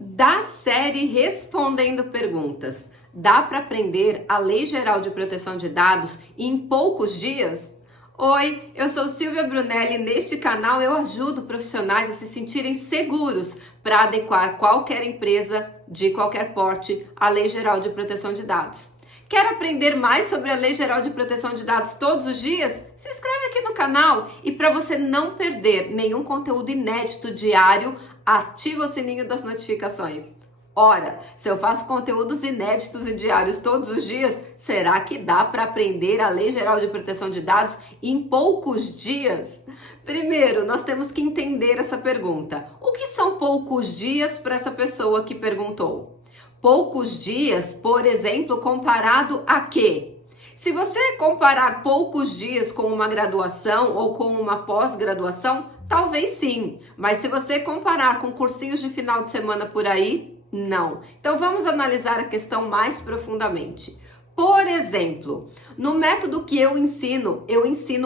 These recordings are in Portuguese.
Da série Respondendo Perguntas, dá para aprender a Lei Geral de Proteção de Dados em poucos dias? Oi, eu sou Silvia Brunelli e neste canal eu ajudo profissionais a se sentirem seguros para adequar qualquer empresa de qualquer porte à Lei Geral de Proteção de Dados. Quer aprender mais sobre a Lei Geral de Proteção de Dados todos os dias? Se inscreve aqui no canal e para você não perder nenhum conteúdo inédito diário, ativa o sininho das notificações. Ora, se eu faço conteúdos inéditos e diários todos os dias, será que dá para aprender a Lei Geral de Proteção de Dados em poucos dias? Primeiro, nós temos que entender essa pergunta. O que são poucos dias para essa pessoa que perguntou? Poucos dias, por exemplo, comparado a quê? Se você comparar poucos dias com uma graduação ou com uma pós-graduação, talvez sim. Mas se você comparar com cursinhos de final de semana por aí, não. Então vamos analisar a questão mais profundamente. Por exemplo, no método que eu ensino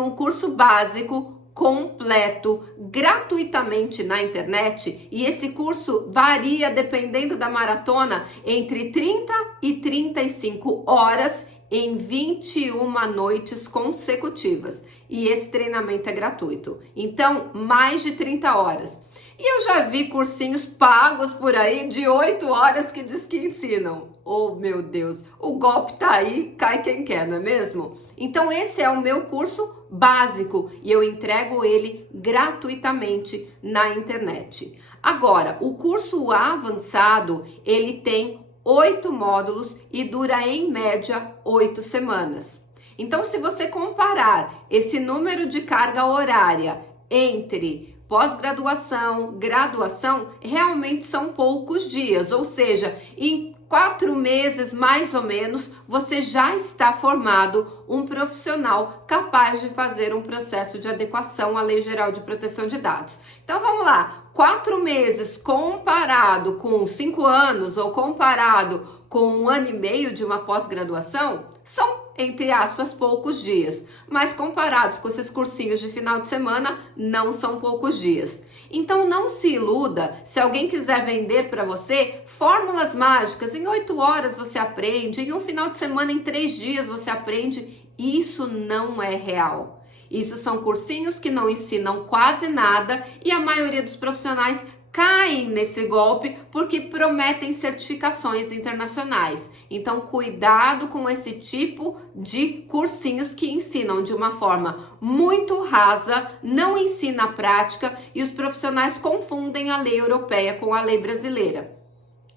um curso básico completo, gratuitamente na internet, e esse curso varia dependendo da maratona entre 30 e 35 horas em 21 noites consecutivas. E esse treinamento é gratuito. Então, mais de 30 horas. E eu já vi cursinhos pagos por aí de 8 horas que diz que ensinam. Oh, meu Deus, o golpe tá aí, cai quem quer, não é mesmo? Então esse é o meu curso básico e eu entrego ele gratuitamente na internet. Agora, o curso avançado, ele tem 8 módulos e dura em média 8 semanas. Então, se você comparar esse número de carga horária entre pós-graduação, graduação, realmente são poucos dias, ou seja, em 4 meses mais ou menos, você já está formado um profissional capaz de fazer um processo de adequação à Lei Geral de Proteção de Dados. Então vamos lá, 4 meses comparado com 5 anos ou comparado com 1 ano e meio de uma pós-graduação, são, entre aspas, poucos dias, mas comparados com esses cursinhos de final de semana, não são poucos dias. Então não se iluda se alguém quiser vender para você fórmulas mágicas, em 8 horas você aprende, em um final de semana, em 3 dias você aprende. Isso não é real. Isso são cursinhos que não ensinam quase nada e a maioria dos profissionais caem nesse golpe porque prometem certificações internacionais. Então, cuidado com esse tipo de cursinhos que ensinam de uma forma muito rasa, não ensina a prática e os profissionais confundem a lei europeia com a lei brasileira.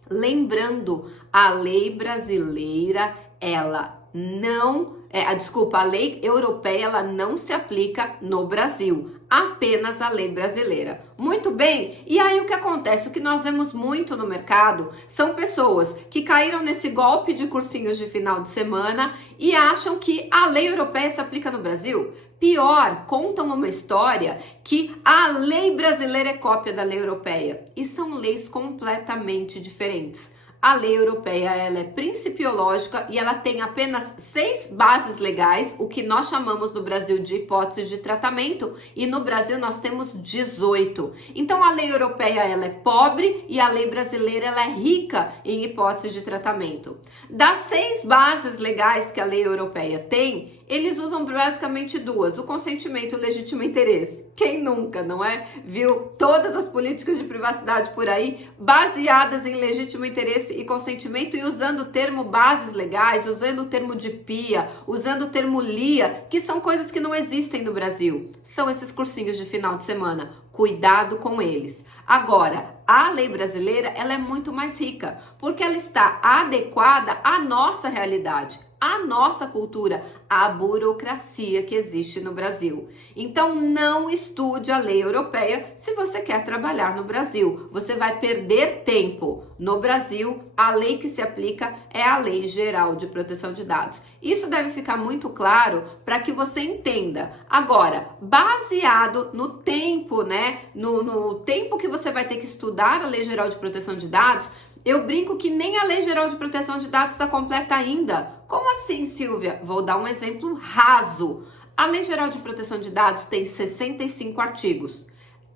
Lembrando, a lei brasileira, a lei europeia, ela não se aplica no Brasil, apenas a lei brasileira. Muito bem, e aí o que acontece? O que nós vemos muito no mercado são pessoas que caíram nesse golpe de cursinhos de final de semana e acham que a lei europeia se aplica no Brasil. Pior, contam uma história que a lei brasileira é cópia da lei europeia e são leis completamente diferentes. A lei europeia, ela é principiológica e ela tem apenas 6 bases legais, o que nós chamamos no Brasil de hipótese de tratamento, e no Brasil nós temos 18. Então a lei europeia, ela é pobre e a lei brasileira, ela é rica em hipóteses de tratamento. Das 6 bases legais que a lei europeia tem, eles usam basicamente 2, o consentimento e o legítimo interesse. Quem nunca, não é? Viu todas as políticas de privacidade por aí baseadas em legítimo interesse e consentimento e usando o termo bases legais, usando o termo de PIA, usando o termo LIA, que são coisas que não existem no Brasil. São esses cursinhos de final de semana. Cuidado com eles. Agora, a lei brasileira, ela é muito mais rica, porque ela está adequada à nossa realidade, à nossa cultura, à burocracia que existe no Brasil. Então, não estude a lei europeia se você quer trabalhar no Brasil. Você vai perder tempo. No Brasil, a lei que se aplica é a Lei Geral de Proteção de Dados. Isso deve ficar muito claro para que você entenda. Agora, baseado no tempo, no tempo que você vai ter que estudar a Lei Geral de Proteção de Dados, eu brinco que nem a Lei Geral de Proteção de Dados está completa ainda. Como assim, Silvia? Vou dar um exemplo raso. A Lei Geral de Proteção de Dados tem 65 artigos.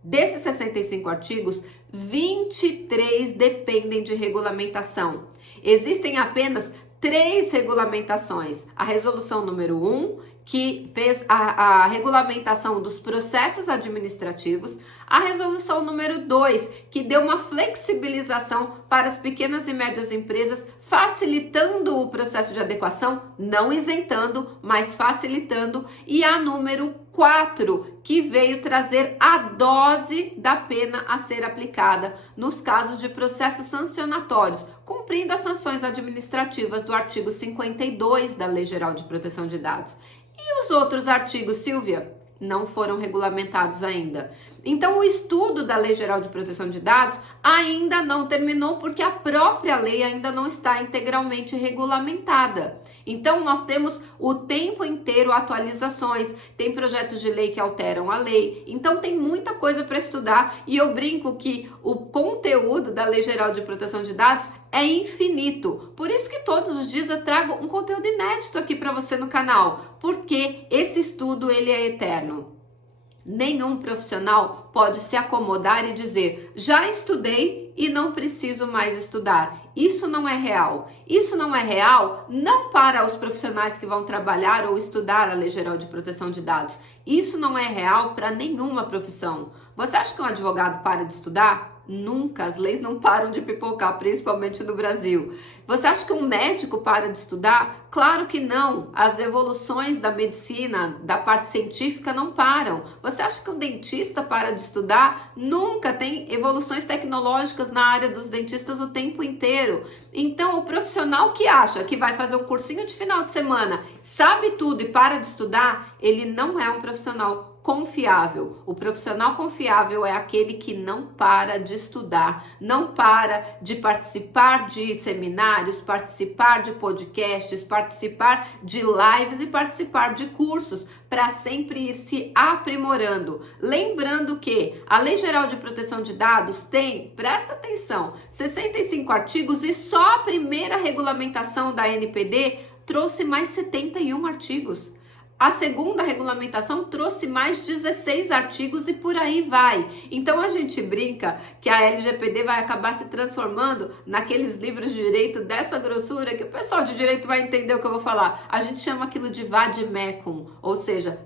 Desses 65 artigos, 23 dependem de regulamentação. Existem apenas 3 regulamentações. A resolução número 1, que fez a regulamentação dos processos administrativos, a resolução número 2, que deu uma flexibilização para as pequenas e médias empresas, facilitando o processo de adequação, não isentando, mas facilitando, e a número 4, que veio trazer a dose da pena a ser aplicada nos casos de processos sancionatórios, cumprindo as sanções administrativas do artigo 52 da Lei Geral de Proteção de Dados. E os outros artigos, Silvia? Não foram regulamentados ainda. Então, o estudo da Lei Geral de Proteção de Dados ainda não terminou porque a própria lei ainda não está integralmente regulamentada. Então, nós temos o tempo inteiro atualizações, tem projetos de lei que alteram a lei, então tem muita coisa para estudar e eu brinco que o conteúdo da Lei Geral de Proteção de Dados é infinito. Por isso que todos os dias eu trago um conteúdo inédito aqui para você no canal, porque esse estudo ele é eterno. Nenhum profissional pode se acomodar e dizer, já estudei e não preciso mais estudar. Isso não é real. Isso não é real não para os profissionais que vão trabalhar ou estudar a Lei Geral de Proteção de Dados. Isso não é real para nenhuma profissão. Você acha que um advogado para de estudar? Nunca, as leis não param de pipocar, principalmente no Brasil. Você acha que um médico para de estudar? Claro que não. As evoluções da medicina, da parte científica não param. Você acha que um dentista para de estudar? Nunca. Tem evoluções tecnológicas na área dos dentistas o tempo inteiro. Então, o profissional que acha que vai fazer um cursinho de final de semana, sabe tudo e para de estudar, ele não é um profissional confiável. O profissional confiável é aquele que não para de estudar, não para de participar de seminários, participar de podcasts, participar de lives e participar de cursos para sempre ir se aprimorando. Lembrando que a Lei Geral de Proteção de Dados tem, presta atenção, 65 artigos e só a primeira regulamentação da NPD trouxe mais 71 artigos. A segunda regulamentação trouxe mais 16 artigos e por aí vai. Então a gente brinca que a LGPD vai acabar se transformando naqueles livros de direito dessa grossura que o pessoal de direito vai entender o que eu vou falar. A gente chama aquilo de vademecum, ou seja,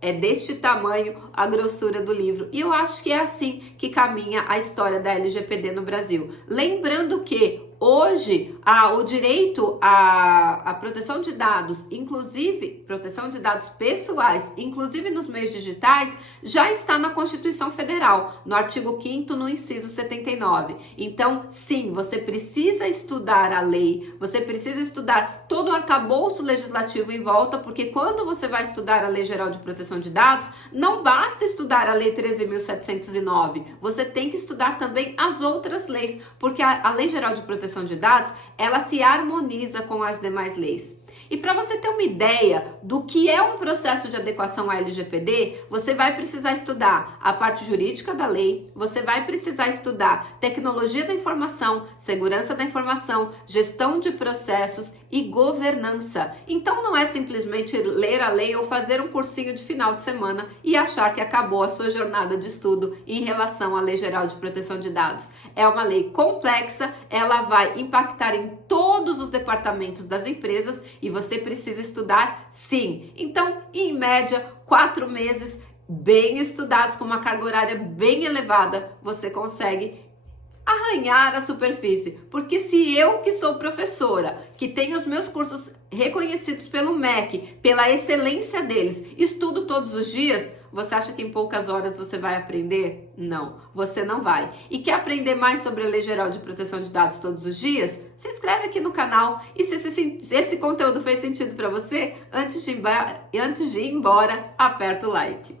é deste tamanho a grossura do livro. E eu acho que é assim que caminha a história da LGPD no Brasil. Lembrando que hoje, o direito à proteção de dados, inclusive proteção de dados pessoais, inclusive nos meios digitais, já está na Constituição Federal, no artigo 5º, no inciso 79. Então, sim, você precisa estudar a lei, você precisa estudar todo o arcabouço legislativo em volta, porque quando você vai estudar a Lei Geral de Proteção de Dados, não basta estudar a Lei 13.709, você tem que estudar também as outras leis, porque a Lei Geral de Proteção de Dados, ela se harmoniza com as demais leis. E para você ter uma ideia do que é um processo de adequação à LGPD, você vai precisar estudar a parte jurídica da lei, você vai precisar estudar tecnologia da informação, segurança da informação, gestão de processos e governança. Então não é simplesmente ler a lei ou fazer um cursinho de final de semana e achar que acabou a sua jornada de estudo em relação à Lei Geral de Proteção de Dados. É uma lei complexa, ela vai impactar em todos os departamentos das empresas e você precisa estudar sim. Então, em média, 4 meses bem estudados, com uma carga horária bem elevada, você consegue arranhar a superfície. Porque se eu, que sou professora, que tenho os meus cursos reconhecidos pelo MEC, pela excelência deles, estudo todos os dias, você acha que em poucas horas você vai aprender? Não, você não vai. E quer aprender mais sobre a Lei Geral de Proteção de Dados todos os dias? Se inscreve aqui no canal e se esse conteúdo fez sentido para você, antes de ir embora, aperta o like.